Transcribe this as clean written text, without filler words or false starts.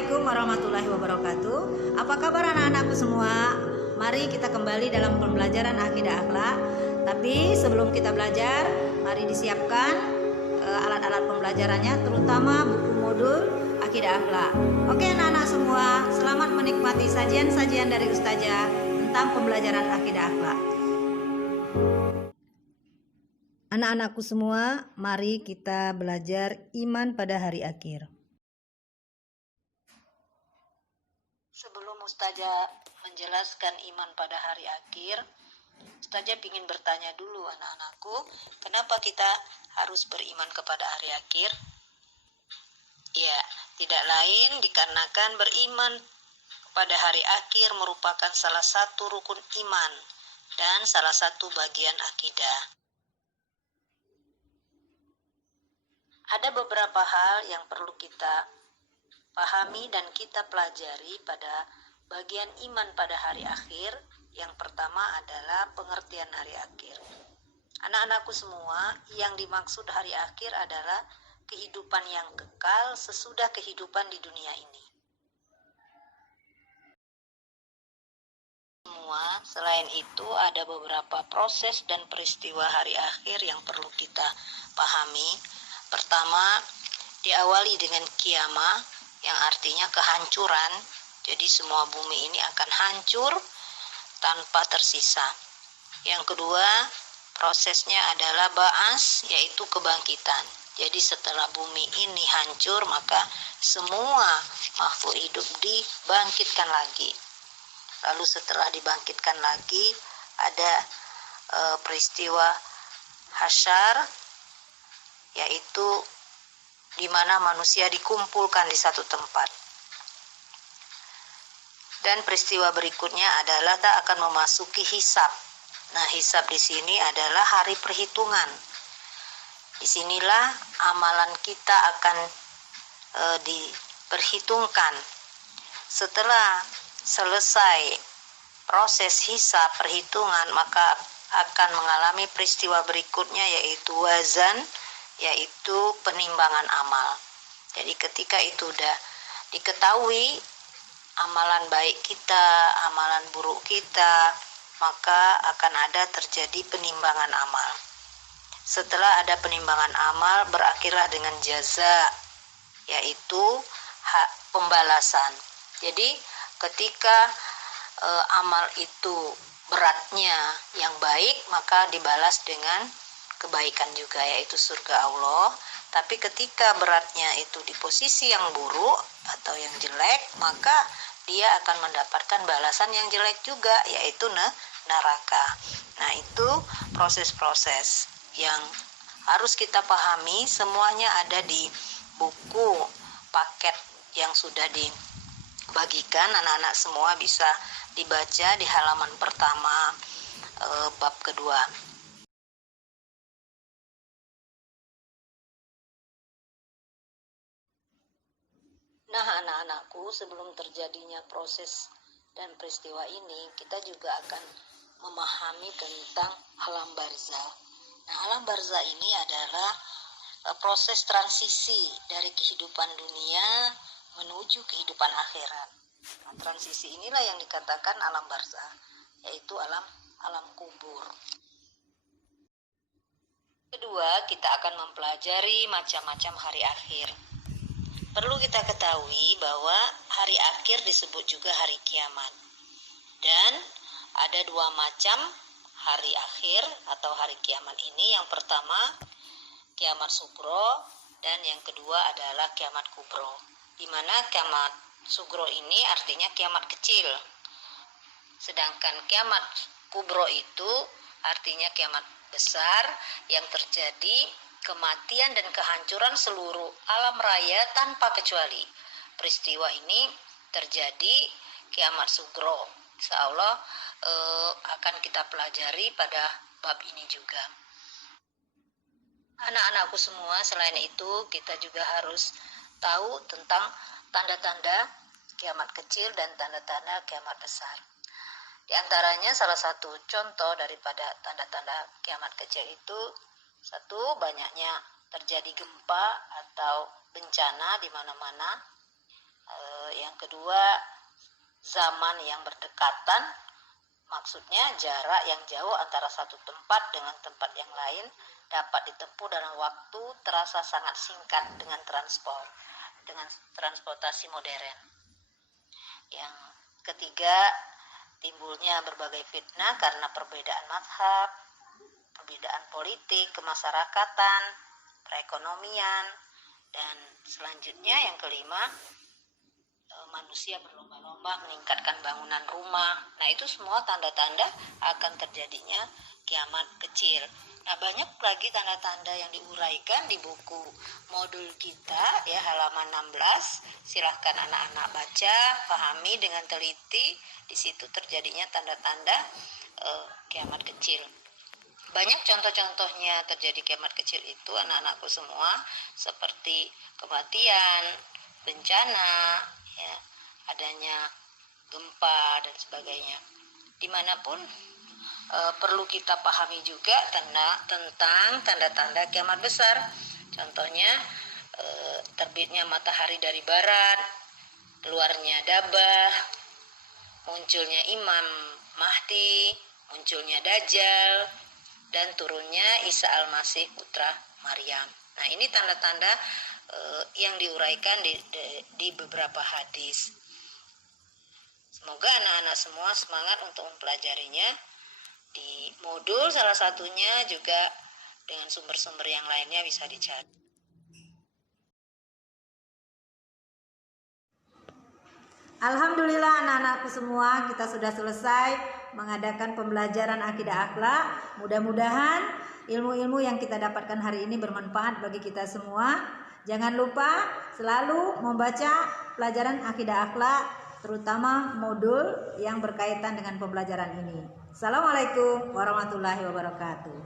Assalamualaikum warahmatullahi wabarakatuh. Apa kabar anak-anakku semua? Mari kita kembali dalam pembelajaran akidah akhlak. Tapi sebelum kita belajar, mari disiapkan alat-alat pembelajarannya, terutama buku modul akidah akhlak. Oke anak-anak semua, selamat menikmati sajian-sajian dari Ustazah tentang pembelajaran akidah akhlak. Anak-anakku semua, mari kita belajar iman pada hari akhir. Sebelum Ustazah menjelaskan iman pada hari akhir, Ustazah ingin bertanya dulu anak-anakku, kenapa kita harus beriman kepada hari akhir? Ya, tidak lain dikarenakan beriman pada hari akhir merupakan salah satu rukun iman dan salah satu bagian akidah. Ada beberapa hal yang perlu kita pahami dan kita pelajari pada bagian iman pada hari akhir. Yang pertama adalah pengertian hari akhir. Anak-anakku semua, yang dimaksud hari akhir adalah kehidupan yang kekal sesudah kehidupan di dunia ini. Selain itu ada beberapa proses dan peristiwa hari akhir yang perlu kita pahami. Pertama, diawali dengan kiamah, yang artinya kehancuran. Jadi semua bumi ini akan hancur tanpa tersisa. Yang kedua, prosesnya adalah ba'as, yaitu kebangkitan. Jadi setelah bumi ini hancur, maka semua makhluk hidup dibangkitkan lagi. Lalu setelah dibangkitkan lagi, ada peristiwa hasyar, yaitu di mana manusia dikumpulkan di satu tempat. Dan peristiwa berikutnya adalah tak akan memasuki hisab. Nah, hisab di sini adalah hari perhitungan. Disinilah amalan kita akan diperhitungkan. Setelah selesai proses hisab perhitungan, maka akan mengalami peristiwa berikutnya, yaitu wazan, yaitu penimbangan amal. Jadi ketika itu sudah diketahui amalan baik kita, amalan buruk kita, maka akan ada terjadi penimbangan amal. Setelah ada penimbangan amal, berakhirlah dengan jaza, yaitu pembalasan. Jadi ketika amal itu beratnya yang baik, maka dibalas dengan kebaikan juga, yaitu surga Allah. Tapi ketika beratnya itu di posisi yang buruk atau yang jelek, maka dia akan mendapatkan balasan yang jelek juga, yaitu neraka. Nah, itu proses-proses yang harus kita pahami. Semuanya ada di buku paket yang sudah dibagikan. Anak-anak semua bisa dibaca di halaman pertama bab kedua. Nah, anak-anakku, sebelum terjadinya proses dan peristiwa ini, kita juga akan memahami tentang alam barzah. Nah, alam barzah ini adalah proses transisi dari kehidupan dunia menuju kehidupan akhirat. Nah, transisi inilah yang dikatakan alam barzah, yaitu alam kubur. Kedua, kita akan mempelajari macam-macam hari akhir. Perlu kita ketahui bahwa hari akhir disebut juga hari kiamat. Dan ada dua macam hari akhir atau hari kiamat ini. Yang pertama, kiamat sugro, dan yang kedua adalah kiamat kubro. Di mana kiamat sugro ini artinya kiamat kecil. Sedangkan kiamat kubro itu artinya kiamat besar yang terjadi kematian dan kehancuran seluruh alam raya tanpa kecuali. Peristiwa ini terjadi kiamat sugro. Insyaallah akan kita pelajari pada bab ini juga. Anak-anakku semua, selain itu kita juga harus tahu tentang tanda-tanda kiamat kecil dan tanda-tanda kiamat besar. Di antaranya salah satu contoh daripada tanda-tanda kiamat kecil itu, satu, banyaknya terjadi gempa atau bencana di mana-mana. Yang kedua, zaman yang berdekatan, maksudnya jarak yang jauh antara satu tempat dengan tempat yang lain dapat ditempuh dalam waktu terasa sangat singkat dengan transportasi modern. Yang ketiga, timbulnya berbagai fitnah karena perbedaan mazhab, perbedaan politik, kemasyarakatan, perekonomian, dan selanjutnya yang kelima, manusia berlomba-lomba meningkatkan bangunan rumah. Nah, itu semua tanda-tanda akan terjadinya kiamat kecil. Nah, banyak lagi tanda-tanda yang diuraikan di buku modul kita ya, halaman 16. Silahkan anak-anak baca, pahami dengan teliti. Di situ terjadinya tanda-tanda kiamat kecil. Banyak contoh-contohnya terjadi kiamat kecil itu anak-anakku semua, seperti kematian, bencana, ya, adanya gempa dan sebagainya. Dimanapun perlu kita pahami juga tentang tanda-tanda kiamat besar. Contohnya terbitnya matahari dari barat, keluarnya Dabah, munculnya Imam Mahdi, munculnya Dajjal, dan turunnya Isa Al-Masih putra Maryam. Nah, ini tanda-tanda yang diuraikan di beberapa hadis. Semoga anak-anak semua semangat untuk mempelajarinya. Di modul salah satunya juga dengan sumber-sumber yang lainnya bisa dicari. Alhamdulillah anak-anakku semua, kita sudah selesai mengadakan pembelajaran akidah akhlak. Mudah-mudahan ilmu-ilmu yang kita dapatkan hari ini bermanfaat bagi kita semua. Jangan lupa selalu membaca pelajaran akidah akhlak, terutama modul yang berkaitan dengan pembelajaran ini. Assalamualaikum warahmatullahi wabarakatuh.